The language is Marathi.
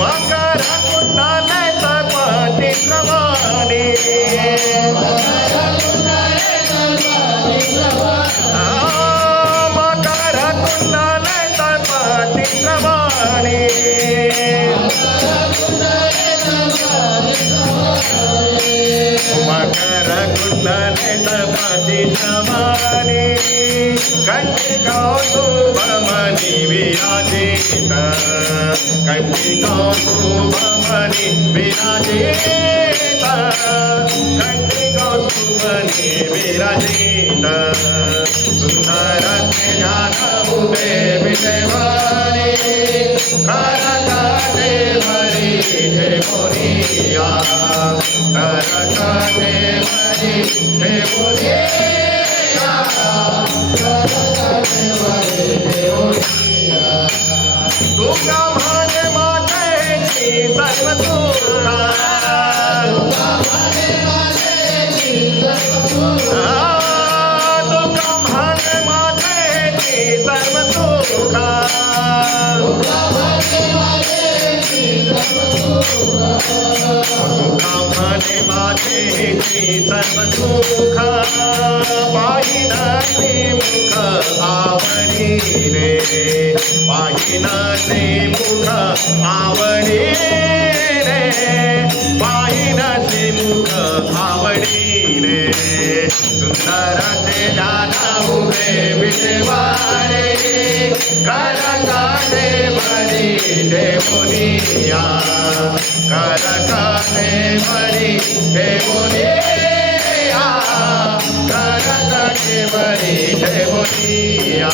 मकर कुंडले तपती प्रमाणे मकर कुंडले तपती प्रमाणे मकर कुंडले तपती प्रमाणे कंटिका शुभमणि विराजित कंटिका शुभमणि विराजित कंटिका शुभमणि विराजित सुंदर ज्ञान उभे विदेवारी करकाटे मरी हे मोरिया करकाटे मरी हे मोरिया तुका म्हणे माझेची सर्व सुखा तुका म्हणे माझेची सर्व सुखा तुका म्हणे माझेची सर्व सुखा पाहिनाचे मुख आवडी रे पाहिनाचे मुख आवडी रे पाहिनाचे मुख आवडी रे सुंदराचे दादा उभे विदेवारे करकाटे मरी देवोनिया करकाटे मरी देवोनिया करकाटे मरी देवोनिया